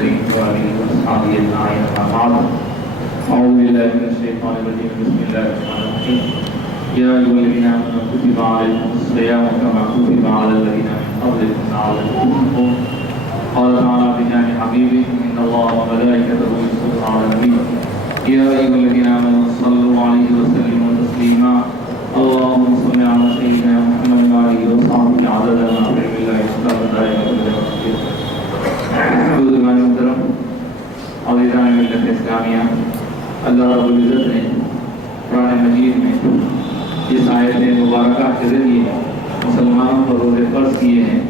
الكريم وآله وأصحابه أجمعين أما بعد أعوذ بالله من الشيطان الرجيم بسم الله الرحمن الرحيم يا أيها الذين آمنوا كتب عليكم الصيام كما كتب على الذين من قبلكم لعلكم تتقون قال تعالى بشأن حبيبه إن الله وملائكته يصلون على النبي يا أيها الذين آمنوا صلوا عليه وسلموا تسليما اللهم صل على سيدنا محمد وآله وصحبه عدد ما في علم الله سبحانه وتعالى عزیزان ملت اسلامیہ، اللہ رب العزت نے قرآن مجید میں جس آیت مبارکہ کے ذریعے مسلمانوں پر روزے فرض کیے ہیں،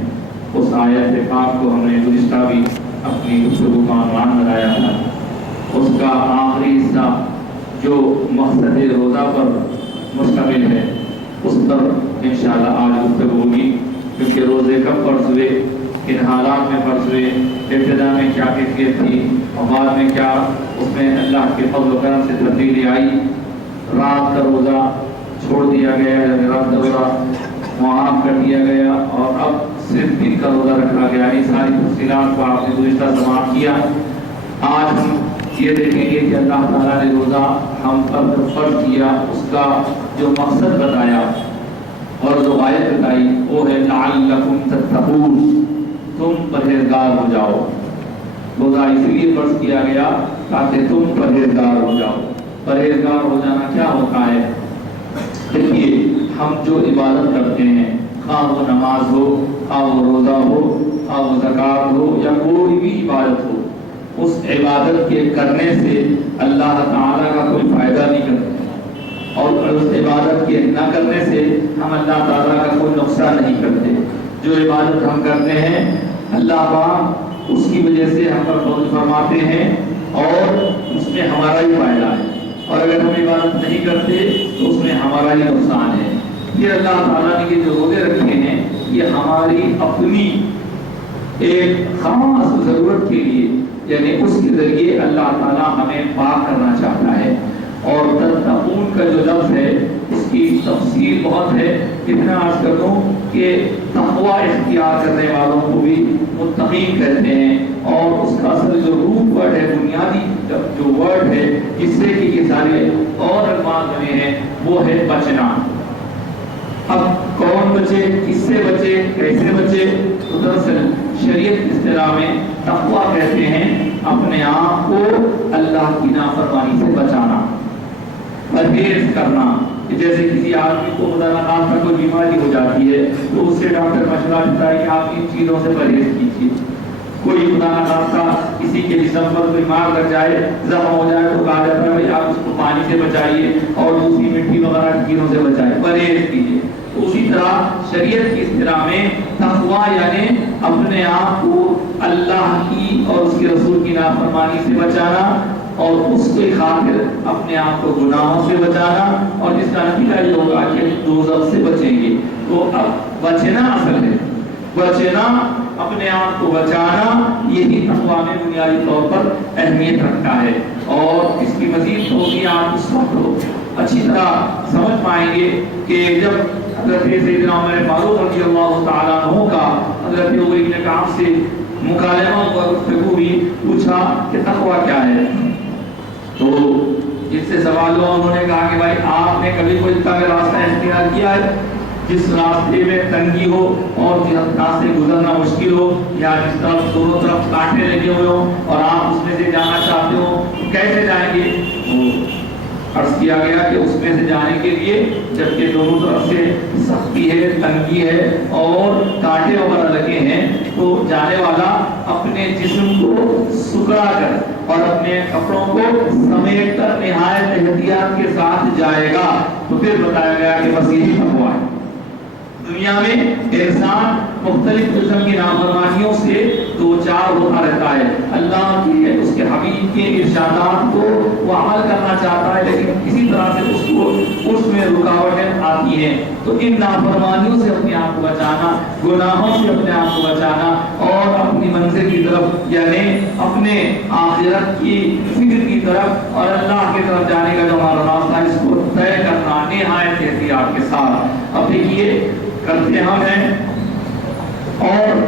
اس آیت پاک کو ہم نے گزشتہ بھی اپنی گفتگو کا عنوان بنایا تھا۔ اس کا آخری حصہ جو مقصد روزہ پر مشتمل ہے، اس پر انشاءاللہ آج گفتگو ہوگی، کیونکہ روزے کب فرض ہوئے، کن حالات میں فرض ہوئے، ابتدا میں کیا کیفیت تھی اور بعد میں کیا اس میں اللہ کے فضل و کرم سے تبدیلی آئی، رات کا روزہ چھوڑ دیا گیا، رات کا روزہ معاف کر دیا گیا اور اب صرف دن کا روزہ رکھا گیا۔ یہ ساری تفصیلات کو آپ نے گزشتہ سماعت کیا۔ آج ہم یہ دیکھیں گے کہ اللہ تعالیٰ نے روزہ ہم پر فرض کیا، اس کا جو مقصد بتایا اور جو آیت بتائی وہ ہے لعلکم تتقون، تم پرہیزگار ہو جاؤ۔ روزہ اس لیے فرض کیا گیا تاکہ تم پرہیزگار ہو جاؤ۔ پرہیزگار ہو جانا کیا ہوتا ہے؟ دیکھیے، ہم جو عبادت کرتے ہیں، خواہ وہ نماز ہو، خواہ وہ روزہ ہو، خواہ وہ زکوٰۃ ہو یا کوئی بھی عبادت ہو، اس عبادت کے کرنے سے اللہ تعالیٰ کا کوئی فائدہ نہیں کرتے، اور اس عبادت کے نہ کرنے سے ہم اللہ تعالیٰ کا کوئی نقصان نہیں کرتے۔ جو عبادت ہم کرتے ہیں اللہ پاک اس کی وجہ سے ہم پر فضل فرماتے ہیں اور اس میں ہمارا ہی فائدہ ہے، اور اگر ہم عبادت نہیں کرتے تو اس میں ہمارا ہی نقصان ہے۔ یہ اللہ تعالیٰ نے جو روزے رکھے ہیں یہ ہماری اپنی ایک خاص ضرورت کے لیے، یعنی اس کے ذریعے اللہ تعالیٰ ہمیں پاک کرنا چاہتا ہے۔ اور تتقون کا جو لفظ ہے اس کی تفصیل بہت ہے، اتنا عرض کر دوں کہ تقوی اختیار کرنے والوں کو بھی متقین کہتے ہیں، اور اس کا اصل جو روٹ ورڈ ہے، بنیادی جو ورڈ ہے جس سے کہ یہ سارے اور الفاظ بنے ہیں، وہ ہے بچنا۔ اب کون بچے، کس سے بچے، کیسے بچے؟ تو دراصل شریعت اصطلاح میں تقوی کہتے ہیں اپنے آپ کو اللہ کی نافرمانی سے بچانا، پرہیز کرنا۔ جیسے کسی آدمی کو خدا نخواستہ کوئی بیماری ہو جاتی ہے تو اس سے ڈاکٹر مشورہ دیتا ہے کہ آپ ان چیزوں سے پرہیز کیجیے۔ کوئی خدا نخواستہ کسی کے جسم پر کوئی مار لگ جائے، زخم ہو جائے تو کہا جاتا ہے بھائی آپ اس کو پانی سے بچائیے اور دوسری مٹی وغیرہ کی چیزوں سے بچائیے، پرہیز کیجیے۔ اسی طرح شریعت کی اصطلاح میں تقویٰ یعنی اپنے آپ کو اللہ کی اور اس کے رسول کی نافرمانی سے بچانا، اور اس کے خاطر اپنے آپ کو گناہوں سے بچانا، اور جس کا نتیجہ یہ ہوگا کہ دوزخ سے بچیں گے۔ تو اب بچنا اصل ہے، بچنا، اپنے آپ کو بچانا، یہی تقویٰ میں بنیادی طور پر اہمیت رکھتا ہے۔ اور اس کی مزید توضیح آپ اس وقت اچھی طرح سمجھ پائیں گے کہ جب حضرت سیدنا عمر فاروق رضی اللہ تعالیٰ عنہ کا حضرت ابی بن کعب سے مکالمہ اور گفتگو ہوئی، پوچھا کہ تقویٰ کیا ہے؟ تو جس سے سوال ہوا انہوں نے کہا کہ بھائی آپ نے کبھی کوئی راستہ اختیار کیا ہے جس راستے میں تنگی ہو اور جس راستے سے گزرنا مشکل ہو، یا جس طرف دونوں طرف کانٹے لگے ہوئے ہوں اور آپ اس میں سے جانا چاہتے ہو، کیسے جائیں گے؟ عرض کیا گیا کہ اس میں سے جانے کے لیے جبکہ دونوں طرف سے سختی ہے، تنگی ہے اور کانٹے وغیرہ لگے ہیں، تو جانے والا اپنے جسم کو سکڑا کر اور اپنے کپڑوں کو سمیٹ کر نہایت احتیاط کے ساتھ جائے گا۔ تو پھر بتایا گیا کہ بس یہی تقویٰ ہے۔ دنیا میں انسان مختلف قسم کی نافرمانیوں سے دو چار ہوتا رہتا ہے، اللہ کے اس کے حبیب کے ارشادات کو وہ عمل کرنا چاہتا ہے لیکن کسی طرح سے اس میں رکاوٹیں آتی ہیں۔ تو ان نافرمانیوں سے اپنے آپ کو بچانا، گناہوں سے اپنے آپ کو بچانا، اور اپنی منزل کی طرف یعنی اپنے آخرت کی فکر کی طرف اور اللہ کی طرف جانے کا جو ہمارا راستہ ہے اس کو طے کرنا نہایت احتیاط کے ساتھ۔ اب دیکھیے کرتے ہم ہیں، اور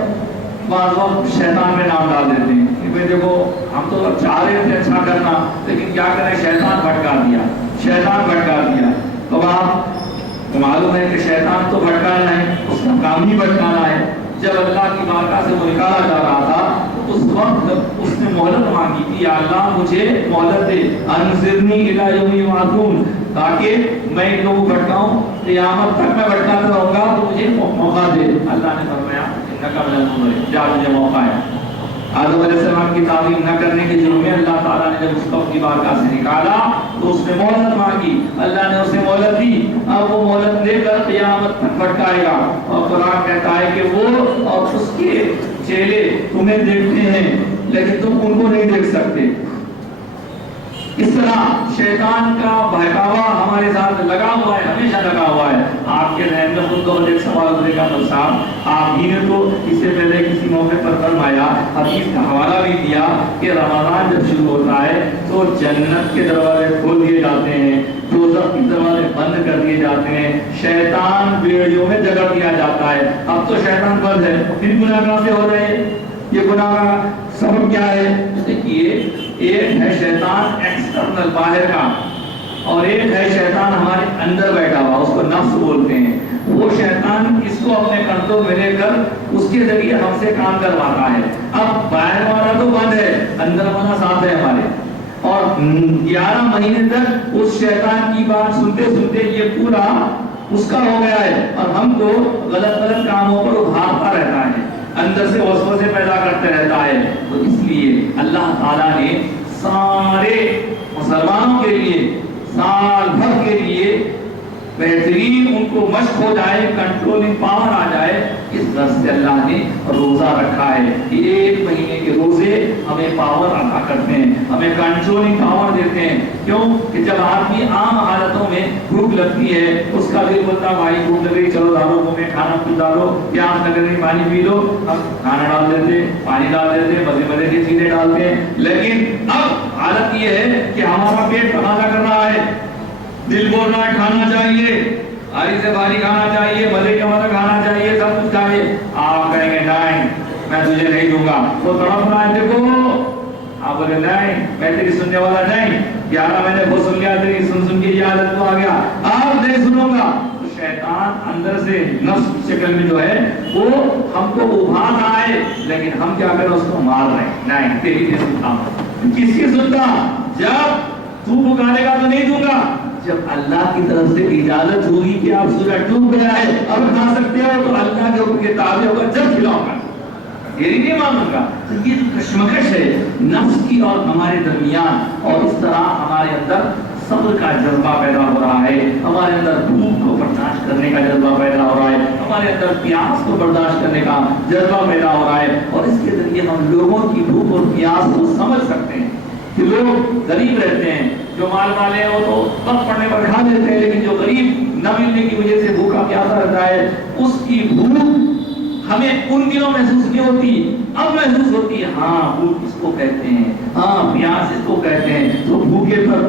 بعض وقت شیطان میں نام ڈال دیتے ہیں کہ بھائی دیکھو ہم تو چاہ رہے تھے اچھا کرنا لیکن کیا کریں شیطان بھٹکا دیا. تو آپ معلوم ہے کہ شیطان تو بھٹکانا ہے, اس کا کام ہی بھٹکانا ہے. جب اللہ کی بارگاہ سے وہ نکالا جا رہا تھا تو اس وقت اس نے مہلت مانگی تھی, یا اللہ مجھے مہلت دے, انظرنی الی یوم یبعثون, تاکہ میں ان لوگوں کو بھٹکاؤں, قیامت تک میں بھٹکاتا رہوں گا تو مجھے موقع دے. اللہ نے فرمایا انک من المنظرین, جا مجھے موقع ہے. آدم علیہ السلام کی تعظیم نہ کرنے کے جرم میں اللہ تعالیٰ نے جب اس کو اپنی بارگاہ سے نکالا تو اس نے مہلت مانگی, اللہ نے اسے مہلت دی. اب وہ مہلت لے کر قیامت تک بھٹکائے گا. اور قرآن کہتا ہے کہ وہ اور اس کے چیلے تمہیں دیکھتے ہیں لیکن تم ان کو نہیں دیکھ سکتے. اس طرح شیطان کا بہکاوا ہمارے ساتھ لگا ہوا ہے, ہمیشہ لگا ہوا ہے. آپ کے ذہن میں خود کو ایک سوال ہونے کا صاحب آپ ہی نے تو اس سے پہلے کسی موقع پر فرمایا, حدیث کا حوالہ بھی دیا کہ رمضان جب شروع ہوتا ہے تو جنت کے دروازے کھول دیے جاتے ہیں, دوزخ کے دروازے بند کر دیے جاتے ہیں, شیطان بیڑیوں میں جگڑ دیا جاتا ہے. اب تو شیطان بند ہے, پھر گناہ کہاں سے ہو رہے ہیں؟ یہ گناہ کا سبب کیا ہے؟ دیکھیے, ایک ہے شیطان ایکسٹرنل باہر کا, اور ایک ہے شیطان ہمارے اندر بیٹھا ہوا, اس کو نفس بولتے ہیں. وہ شیطان اس کو اپنے کنٹرول میں لے کر اس کے ذریعے ہم سے کام کرواتا ہے. اب باہر والا تو بند ہے, اندر والا ساتھ ہے ہمارے. اور 11 مہینے تک اس شیطان کی بات سنتے سنتے یہ پورا اس کا ہو گیا ہے, اور ہم کو غلط کاموں پر ابھارتا رہتا ہے, اندر سے وسوسے پیدا کرتے رہتا ہے. تو اس لیے اللہ تعالیٰ نے سارے مسلمانوں کے لیے سال بھر کے لیے بہترین ان کو مشق ہو جائے, کنٹرولنگ پاور آ جائے, اس غرض سے اللہ نے روزہ رکھا ہے. 1 مہینے کے روزے ہمیں پاور عطا کرتے ہیں, ہمیں کنٹرولنگ پاور دیتے ہیں. کیوں کہ جب آدمی عام حالتوں میں بھوک لگتی ہے, اس کا دل بولتا بھائی بھوک لگ رہی, چلو ڈالو منہ میں کھانا کچھ ڈالو, پیاس لگ رہی پانی پی لو, ہم کھانا ڈال دیتے, پانی ڈال دیتے, مزے کی چیزیں ڈالتے ہیں. لیکن اب حالت یہ ہے کہ ہمارا پیٹ تقاضا کر رہا ہے, دل بول رہا ہے کھانا چاہیے, بھاری سے بھاری کھانا چاہیے, مزے کا مزہ کھانا چاہیے, سب کچھ چاہیے. آپ کہیں گے نہیں میں تجھے نہیں دوں گا, وہ تڑپ رہا ہے, دیکھو آپ بولے نہیں میں تیری سننے والا نہیں, 11 مہینے وہ سن لیا, تیری سن کے یہ عادت تو آ گیا, آپ نہیں سنوں گا. تو شیطان اندر سے نفس کی شکل میں جو ہے وہ ہم کو ابھار رہا ہے, لیکن ہم کیا کریں اس کو مار رہے ہیں. نہیں تیری نہیں سنتا, کس کی سنتا؟ جب تو پکارے گا تو نہیں دوں گا, جب اللہ کی طرف سے اجازت ہوگی کہ آپ سورج ڈوب گیا ہے اب کھا سکتے ہو تو اللہ کے حکم کے تابع ہوگا, جب کھلاؤں گا, یہ نہیں مانوں گا. تو یہ جو کشمکش ہے نفس کی اور ہمارے درمیان, اور اس طرح ہمارے اندر صبر کا جذبہ پیدا ہو رہا ہے, ہمارے اندر بھوک کو برداشت کرنے کا جذبہ پیدا ہو رہا ہے, ہمارے اندر پیاس کو برداشت کرنے کا جذبہ پیدا ہو رہا ہے. اور اس کے ذریعے ہم لوگوں کی بھوک اور پیاس کو سمجھ سکتے ہیں کہ لوگ غریب رہتے ہیں, جو مال والے ہیں وہ تو وقت پڑنے پر کھا دیتے ہیں, لیکن جو غریب نہ ملنے کی وجہ سے بھوکا پیاسا رہتا ہے, اس کی بھوک ہمیں ان دنوں محسوس نہیں ہوتی, اب محسوس ہوتی ہے. ہاں بھوک اس کو کہتے ہیں, ہاں پیاس اس کو کہتے ہیں. تو بھوکے پر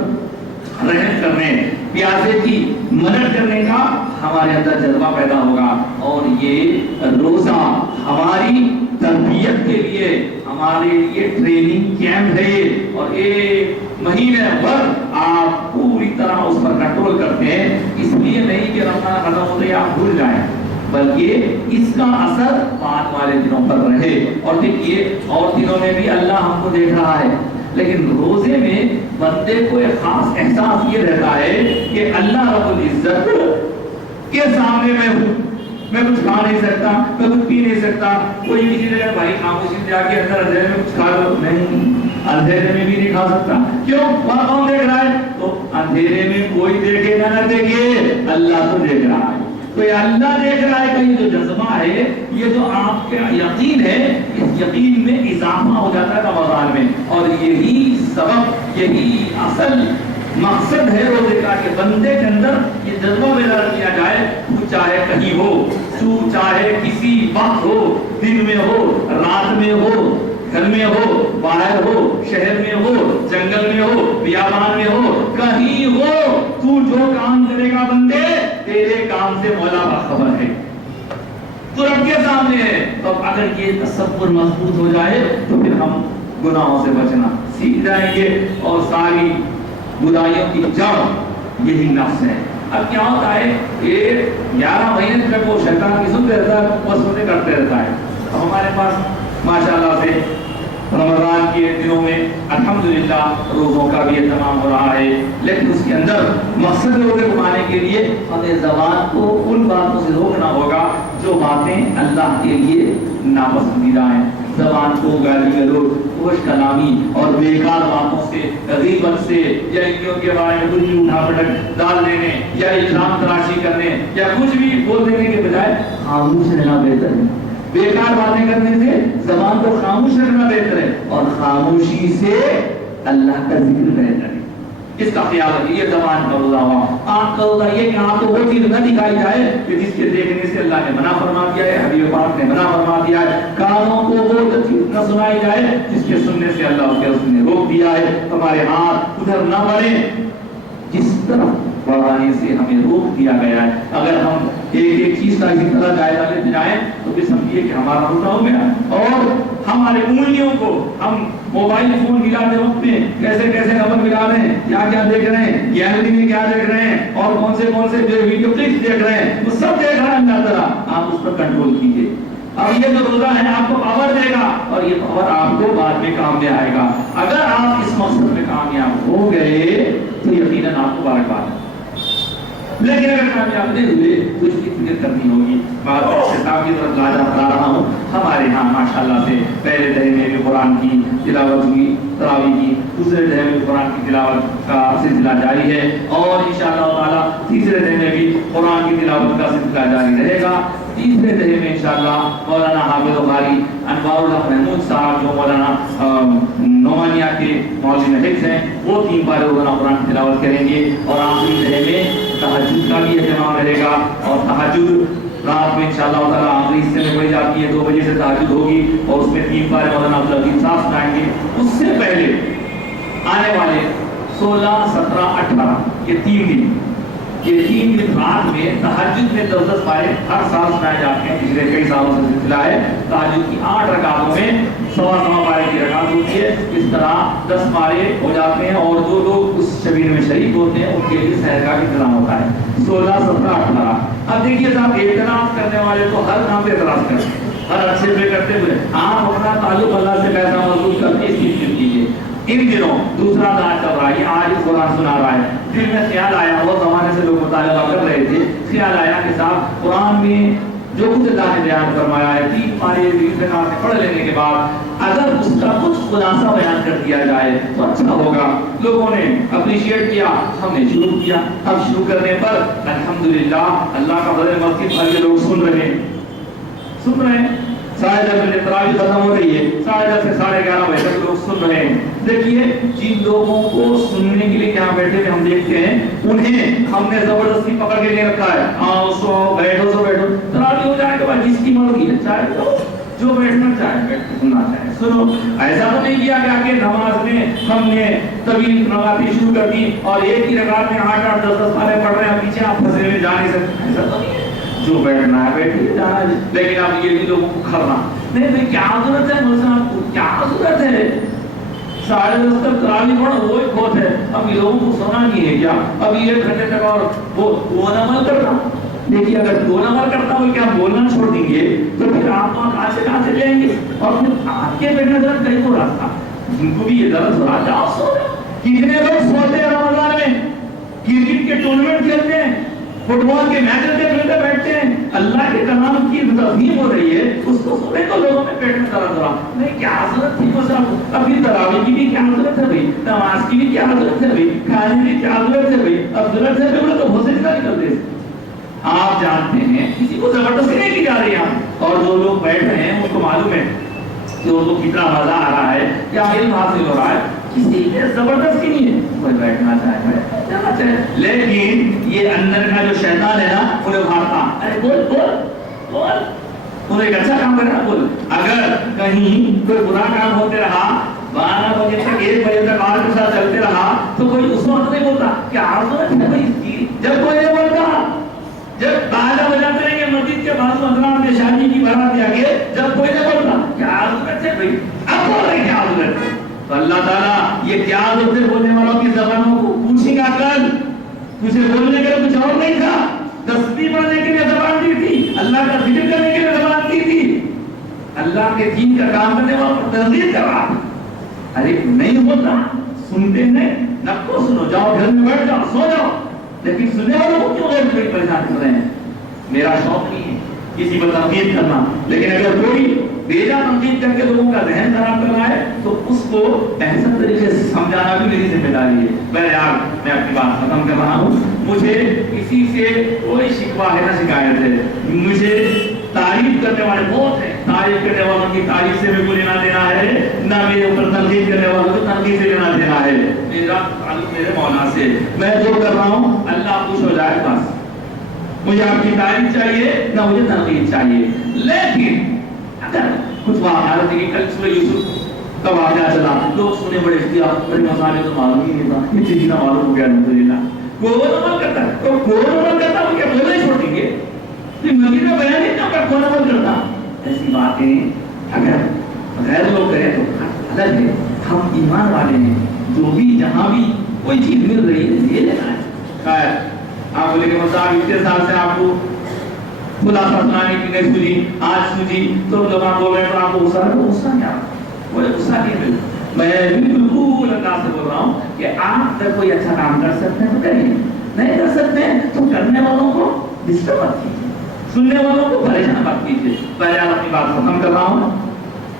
رحم کرنے, پیاسے کی مدد کرنے کا ہمارے اندر جذبہ پیدا ہوگا. اور یہ روزہ ہماری تربیت کے لیے, ہمارے لیے ٹریننگ کیمپ ہے, اور 1 مہینے بھر آپ پوری طرح اس پر کنٹرول کرتے ہیں. اس لیے نہیں کہ رمضان ختم ہوتے ہی آپ بھول جائیں, بلکہ اس کا اثر بعد والے دنوں پر رہے. اور دیکھیے اور دنوں میں بھی اللہ ہم کو دیکھ رہا ہے, لیکن روزے میں بندے کو ایک خاص احساس یہ رہتا ہے کہ اللہ رب العزت کے سامنے میں ہوں, میں کچھ کھا نہیں سکتا, میں کچھ پی نہیں سکتا. کوئی کسی جگہ بھائی خاموشی سے جا کے اندر اندھیرے میں کچھ کھا لو, نہیں, اندھیرے میں بھی نہیں کھا سکتا. کیوں؟ وہاں کون دیکھ رہا ہے؟ تو اندھیرے میں کوئی دیکھے نہ دیکھے, اللہ تو دیکھ رہا ہے. تو یہ اللہ دیکھ رہا ہے کہ یہ جو جذبہ ہے, یہ جو آپ کا یقین ہے, اس یقین میں اضافہ ہو جاتا ہے رمضان میں. اور یہی سبب, یہی اصل مقصد ہے روزے کا کہ بندے کے اندر یہ جذبہ بیدار کیا جائے. تو چاہے کہیں ہو, تو چاہے کسی وقت ہو, دن میں ہو, رات میں ہو, گھر میں ہو, باہر ہو, شہر میں ہو, جنگل میں ہو, بیابان میں ہو, کہیں ہو, تو جو کام کرے گا بندے, تیرے کام سے مولا باخبر ہے. تو رب کے کے سامنے ہے. تو اگر یہ تصور مضبوط ہو جائے تو پھر ہم گناہوں سے بچنا سیکھ جائیں گے اور ساری برائیوں کی جڑ یہی نفس ہے. اب کیا ہوتا ہے کہ 11 مہینے تک وہ شیطان کی سنتے رہتا ہے, وسوسے کرتے رہتا ہے. اب ہمارے پاس ماشاءاللہ سے رمضان کے دنوں میں الحمدللہ روزوں کا بھی اہتمام ہو رہا ہے, لیکن اس کے اندر مقصد روزے کو پانے کے لیے ہمیں زبان کو ان باتوں سے روکنا ہوگا جو باتیں اللہ کے لیے ناپسندیدہ ہیں. زبان کو گالی گلوچ, فحش کلامی اور بیکار باتوں سے, غیبت سے, یا ان کے بارے میں کچھ بھی اٹھا پٹک ڈال دینے یا الزام تراشی کرنے یا کچھ بھی بول دینے کے بجائے خاموش رہنا بہتر ہے. بیکار باتیں کرنے سے زبان کو خاموش رکھنا بہتر ہے, اور خاموشی سے اللہ کا ذکر بہتر ہے. اس کا خیال رکھیے. یہ زبان کا روزہ ہوا. آنکھ کا روزہ یہ کہ آنکھ کو وہ چیز نہ دکھائی جائے کہ جس کے دیکھنے سے اللہ نے منع فرما دیا ہے, حبیب پاک نے منع فرما دیا ہے. کانوں کو وہ چیز نہ سنائی جائے جس کے سننے سے اللہ کے رسول نے روک دیا ہے. ہمارے ہاتھ ادھر نہ بڑھیں جس طرف بڑھانے سے ہمیں روک دیا گیا ہے. اگر ہم ایک ایک چیز کا اسی طرح جائزہ لیتے جائیں تو پھر سمجھیے کہ ہمارا روزہ ہو گیا. اور ہمارے انگلیوں کو ہم موبائل فون ملاتے وقت میں کیسے کیسے نمبر ملا رہے ہیں, کیا کیا دیکھ رہے ہیں, گیلری میں کیا دیکھ رہے ہیں, اور کون سے جو ویڈیو کلپس دیکھ رہے ہیں, وہ سب دیکھ رہا ہے اللہ تعالیٰ. آپ اس پر کنٹرول کیجیے. اب یہ جو روزہ ہے آپ کو پاور دے گا, اور یہ پاور آپ کو بعد میں کام میں آئے گا. اگر آپ اس مقصد میں کامیاب ہو گئے تو یقیناً آپ کو مبارکباد ہے. لیکن اگر کامیاب نہیں ہوئے تو اس کی فکر کرنی ہوگی. بات اختتام کی طرف لا رہا ہوں. ہمارے ہاں ماشاءاللہ سے پہلے دہے میں بھی قرآن کی تلاوت ہوئی, تراویح کی. دوسرے دہے میں قرآن کی تلاوت کا سلسلہ جاری ہے, اور انشاءاللہ تعالیٰ تیسرے دہے میں بھی قرآن کی تلاوت کا سلسلہ جاری رہے گا. تیسرے دہے میں انشاءاللہ مولانا حافظ قاری انوار الحق محمود صاحب جو مولانا نعمانیہ کے مولوی حفظ ہیں, وہ 3 پارے روزانہ قرآن کی تلاوت کریں گے. اور آخری دہے میں تہجد کا بھی اہتمام رہے گا, اور تہجد رات میں انشاءاللہ تعالیٰ آخری حصے میں پڑھی جاتی ہے. 2 بجے سے تہجد ہوگی, اور اس میں 3 پارے مولانا عبدالعزیز صاحب سنائیں گے. اس سے پہلے آنے والے 16, 17, 18 یہ 3 دن رات میں تہجد میں 10 پارے ہر سال سنائے جاتے ہیں. پچھلے کئی سالوں سے سلسلہ ہے. تہجد کی 8 رکعتوں میں 1.25 پارے کی رکعت ہوتی ہے. اس طرح 10 پارے ہو جاتے ہیں, اور جو لوگ اس شبیر میں شریک ہوتے ہیں ان کے لیے سحر کا انتظام ہوتا ہے. 16, 17, 18. اب دیکھیے صاحب, اعتراض کرنے والے تو ہر کام پہ اعتراض کرتے ہیں, ہر اچھے پہ کرتے ہوئے آپ اپنا تعلق اللہ سے کیسا مضبوط کرتے اس چیز کیجیے. ان دنوں دوسرا دان چل رہا ہے, آج قرآن سنا رہا ہے. دل میں خیال آیا, وہ زمانے سے لوگ مطالعہ کر رہے تھے, خیال آیا کہ صاحب قرآن میں جو کچھ اللہ نے بیان فرمایا ہے 3 پارے پڑھ لینے کے بعد اگر اس کا کچھ خلاصہ بیان کر دیا جائے تو اچھا ہوگا. لوگوں نے اپریشیٹ کیا, ہم نے شروع کیا. اب شروع کرنے پر الحمدللہ اللہ کا فضل, مسجد بھر کے لوگ سن رہے ہیں. 10:30 بجے تراویح ختم ہو رہی ہے, 10:30 سے 11:30 بجے تک لوگ سن رہے ہیں. دیکھیے جن لوگوں کو سننے کے لیے یہاں بیٹھے ہوئے ہم دیکھتے ہیں, انہیں ہم نے زبردستی پکڑ کے نہیں رکھا ہے. آؤ سو بیٹھو, تراویح ہو جائے گا جس کی مرضی ہے, چاہے جو بیٹھنا چاہے بیٹھ کے سننا چاہے سنو. ایسا تو نہیں کیا کہ نماز میں ہم نے طویل نمازیں شروع کر دی اور ایک ہی رکعت میں 8, 10 پارے پڑھ رہے ہیں, پیچھے آپ پھنسے ہوئے جا نہیں سکتے. ایسا تو نہیں ہے. جو بیٹھنا ہے بیٹھیے, جانا ہے. لیکن اب یہ بھی لوگوں کو کھڑنا نہیں, کیا ضرورت ہے مسلمان کو, کیا ضرورت ہے 10:30 تک تراویح پڑھو, وہ ایک بہت ہے. اب یہ لوگوں کو سونا نہیں ہے کیا, اب 1 گھنٹے تک اور وہ عمل کرنا. دیکھیے اگر 2 عمل کرتا ہو کیا بولنا چھوڑ دیں گے تو پھر آپ کہاں سے لیں گے, اور پھر آپ کے پیٹ میں درد کہیں کو راستہ, جن کو بھی یہ درد ہو رہا جاؤ سو. کتنے لوگ سوتے ہیں رمضان میں, کرکٹ کے ٹورنامنٹ کھیلتے ہیں, فٹ بال کے میچ دیکھتے بیٹھتے ہیں, اللہ کے کلام کی تفہیم ہو رہی ہے, اس کو سنے تو لوگوں میں پیٹ میں درد ہو رہا. نہیں, کیا ضرورت تھی صاحب, ابھی تراویح کی بھی کیا ضرورت ہے بھائی, نماز کی بھی کیا ضرورت ہے بھائی, کھانے کی کیا ضرورت ہے بھائی. اب ضرورت ہے بولے تو بہت سے نکلتے. آپ جانتے ہیں کسی کو زبردستی نہیں کی جا رہی ہے, اور جو لوگ بیٹھ رہے ہیں ان کو معلوم ہے کہ ان کو کتنا مزہ آ رہا ہے, کیا علم حاصل ہو رہا ہے. کسی نے زبردستی نہیں ہے, کوئی بیٹھنا چاہے جانا چاہے. لیکن یہ اندر کا جو شیطان ہے نا, انہیں بھارتا, ارے بول انہیں ایک اچھا کام کرنا بول. اگر کہیں کوئی برا کام ہوتے رہا 12 بجے تک 1 بجے تک اور کے ساتھ چلتے رہا تو کوئی اس وقت نہیں بولتا. کیا ضرورت ہے بھائی اس کی, جب کوئی نہیں بولتا, جب 12 بجاتے رہیں گے مسجد مسجد کے بعض حضرات نے شادی کی بارات میں آگے جب کوئی نہ بولتا کیا ضرورت ہے بھائی، اب بول رہے کیا ضرورت ہے، تو اللہ تعالیٰ یہ کیا ضرورت ہے بولنے والوں کی زبانوں کو پوچھے گا کل، تجھے بولنے کے لیے کچھ اور نہیں تھا، تسبیح پڑھنے کے لیے زبان دی تھی، اللہ کا ذکر کرنے کے لیے زبان دی تھی، اللہ کے دین کا کام کرنے والوں کو ترغیب کر رہا، ارے نہیں ہوتا، سنتے نہیں، نکو سنو، جاؤ گھر میں بیٹھ جاؤ، سو جاؤ، لیکن سننے والوں کو کیوں غیر کوئی پریشان کر رہے ہیں؟ میرا شوق نہیں ہے کسی پر تنقید کرنا، لیکن اگر کوئی بیجا تنقید کر کے لوگوں کا ذہن خراب کر رہا ہے تو اس کو احسن طریقے سے سمجھانا بھی میری ذمہ داری ہے۔ بہرحال میں اپنی بات ختم کر رہا ہوں، مجھے کسی سے کوئی شکوہ ہے نہ شکایت ہے، مجھے تعریف کرنے والے بہت ہیں، تعریف کرنے والوں کی تعریف سے بھی کوئی لینا دینا ہے، نہ میرے اوپر تنقید کرنے والوں کو تنقید سے لینا دینا ہے، میرا تعلق میرے مولا سے، میں جو کر رہا ہوں اللہ خوش ہو جائے بس، مجھے آپ کی تعریف چاہیے نہ مجھے تنقید چاہیے۔ لیکن اگر کچھ واقعات ہے کہ کل سورہ یوسف کا واقعہ چلا، لوگ سنے بڑے اختیار بڑے مسائل تو معلوم ہی نہیں تھا، یہ چیز نہ معلوم ہو گیا الحمدللہ، کون عمل کرتا ہے تو کون عمل کرتا ہے وہ کیا بولنا ہی چھوڑ دیں گے، مسجد میں بیان نہیں کرتا کون عمل کرتا، ایسی باتیں اگر غیر لوگ کریں تو الگ ہے، ہم ایمان والے ہیں، جو بھی جہاں بھی کوئی چیز مل رہی ہے یہ لینا ہے۔ خیر آپ بولے کہ مصاحب اتنے سال سے آپ کو خلاصہ سنانے کی نہیں سنی، آج سنی تو زبان بول رہے ہیں تو آپ کو غصہ ہے، تو غصہ کیا؟ وہ غصہ نہیں مل، میں بالکل اللہ سے بول رہا ہوں کہ آپ اگر کوئی اچھا کام کر سکتے ہیں تو کریے، نہیں کر سکتے ہیں تو کرنے والوں کو ڈسٹرب مت کیجیے، سننے والوں کو پریشان مت کیجیے۔ پہلے اپنی بات ختم کر رہا ہوں،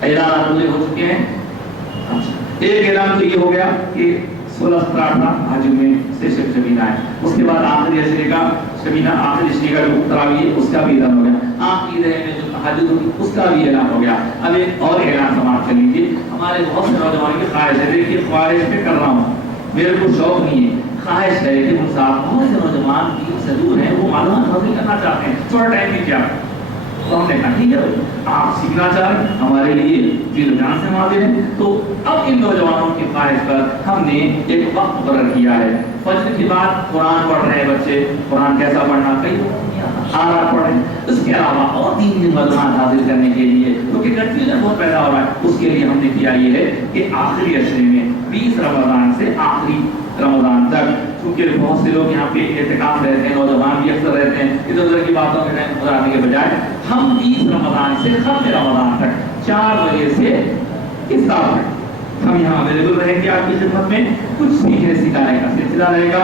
اعلانات پورے ہو چکے ہیں۔ ایک اعلان تو یہ ہو گیا کہ 16-17 حج میں سے شبینہ ہے، اس کے بعد آخری عشرے کا شبینہ، آخری عشرے کا جو تراویح ہے اس کا بھی اعلان ہو گیا، آخری رہے میں جو تہجد ہوگی اس کا بھی اعلان ہو گیا۔ اب ایک اور اعلان سماعت کر لیجیے، ہمارے بہت سے نوجوان کی خواہش ہے، دیکھیے خواہش میں کر رہا ہوں، میرے کو شوق نہیں ہے، خواہش ہے کہ مصاحب بہت سے نوجوان دین سے دور ہیں، وہ معلومات حاصل کرنا چاہتے ہیں، تھوڑا ٹائم دیجیے آپ، تو ہم نے کہا ٹھیک ہے آپ سیکھنا چاہیں ہمارے لیے دل و جان سے مانتے ہیں، تو اب ان نوجوانوں کی خواہش پر ہم نے ایک وقت مقرر کیا ہے، فجر کے بعد قرآن پڑھ رہے ہیں بچے، قرآن کیسا پڑھنا کئی لوگوں کو نہیں آتا، آرات پڑھیں، اس کے علاوہ اور 3 دن معلومات حاصل کرنے کے لیے، کیونکہ کنفیوژن بہت پیدا ہو رہا ہے، اس کے لیے ہم نے کیا یہ ہے کہ آخری عشرے میں 20 رمضان سے آخری رمضان تک، کیونکہ بہت سے لوگ یہاں پہ اعتکاف رہتے ہیں، نوجوان بھی اکثر رہتے ہیں، ادھر ادھر کی باتوں میں ٹائم گزارنے کے بجائے ہم 20 رمضان سے ختم رمضان تک 4 بجے سے افطار تک ہم یہاں اویلیبل رہیں گے آپ کی خدمت میں، کچھ سیکھنے سکھانے کا سلسلہ رہے گا،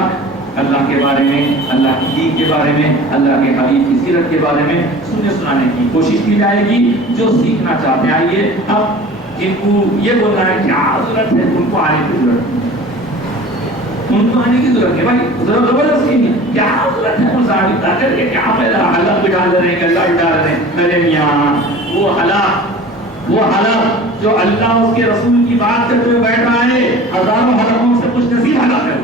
اللہ کے بارے میں، اللہ کی دین کے بارے میں، اللہ کے حبیب کی سیرت کے بارے میں سننے سنانے کی کوشش کی جائے گی۔ جو سیکھنا چاہتے ہیں آئیے، اب جن کو یہ بولنا ہے کیا ضرورت ہے ان کو آنے کی ضرورت ہے، ان کو آنے کی ضرورت ہے، بھائی زبردستی نہیں، کیا ضرورت ہے مصاحب کر کے کیا پیدا حلق بٹھا دے رہے ہیں، اللہ بٹھا رہے ہیں، میرے میاں وہ حلق جو اللہ اس کے رسول کی بات کرتے ہوئے بیٹھ رہا ہے، ہزاروں حلقوں سے کچھ نصیب حلق ہے،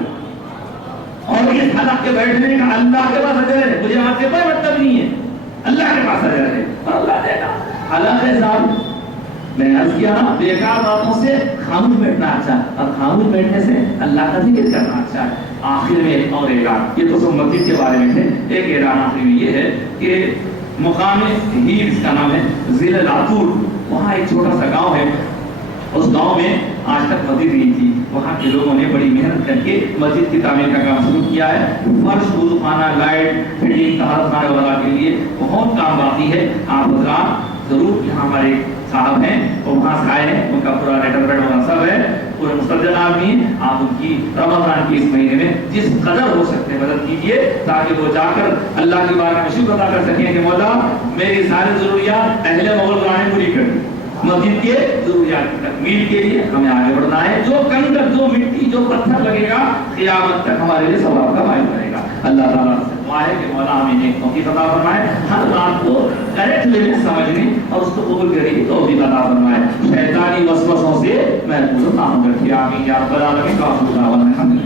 اور اس حلق کے بیٹھنے کا اللہ کے پاس اجر ہے، مجھے آپ سے کوئی مطلب نہیں ہے، اللہ کے پاس اجر ہے، اور اللہ دے گا۔ حلق ہے صاحب، میں نے عرض کیا نا بیکار باتوں سے خاموش بیٹھنا اچھا ہے، اور خاموش بیٹھنے سے اللہ کا ذکر کرنا اچھا ہے۔ آخر میں ایک اور اعلان، یہ تو سب مسجد کے بارے میں تھے، ایک اعلان آخری میں یہ ہے کہ مقام ہیر، اس کا نام ہے ضلع لاتور، وہاں ایک چھوٹا سا گاؤں ہے، اس گاؤں میں آج تک مسجد نہیں تھی، وہاں کے لوگوں نے بڑی محنت کر کے مسجد کی تعمیر کا کام شروع کیا ہے، فرش، وضو خانہ، لائٹ فٹنگ، طہارت خانے وغیرہ کے لیے بہت کام باقی ہے۔ آپ حضرات ضرور، یہاں ہمارے صاحب ہیں اور وہاں سے آئے ہیں، ان کا پورا لیٹر پیڈ وغیرہ سب ہے، پورے مستجد آدمی ہیں، آپ ان کی رمضان کی اس مہینے میں جس قدر ہو سکتے ہیں مدد کیجیے، تاکہ وہ جا کر اللہ کی بارگاہ میں شکر ادا کر سکیں کہ مولا میری ساری ضروریات اہل مغل نے پوری کر دی، مسجد کے ضروریات کی تکمیل کے لیے ہمیں آگے بڑھنا ہے، جو کنکر، جو مٹی، جو پتھر لگے گا قیامت تک ہمارے لیے ثواب کا باعث بنے گا۔ اللہ تعالیٰ سے دعا ہے کہ مولا ہمیں نیک توفیق عطا فرمائے، ہر بات کو کریکٹ وے میں سمجھنے اور اس کو قبول کرنے کی توفیق عطا فرمائے، شیطانی وسوسوں سے محفوظ و محفوظ رکھیے، آمین یا رب العالمین۔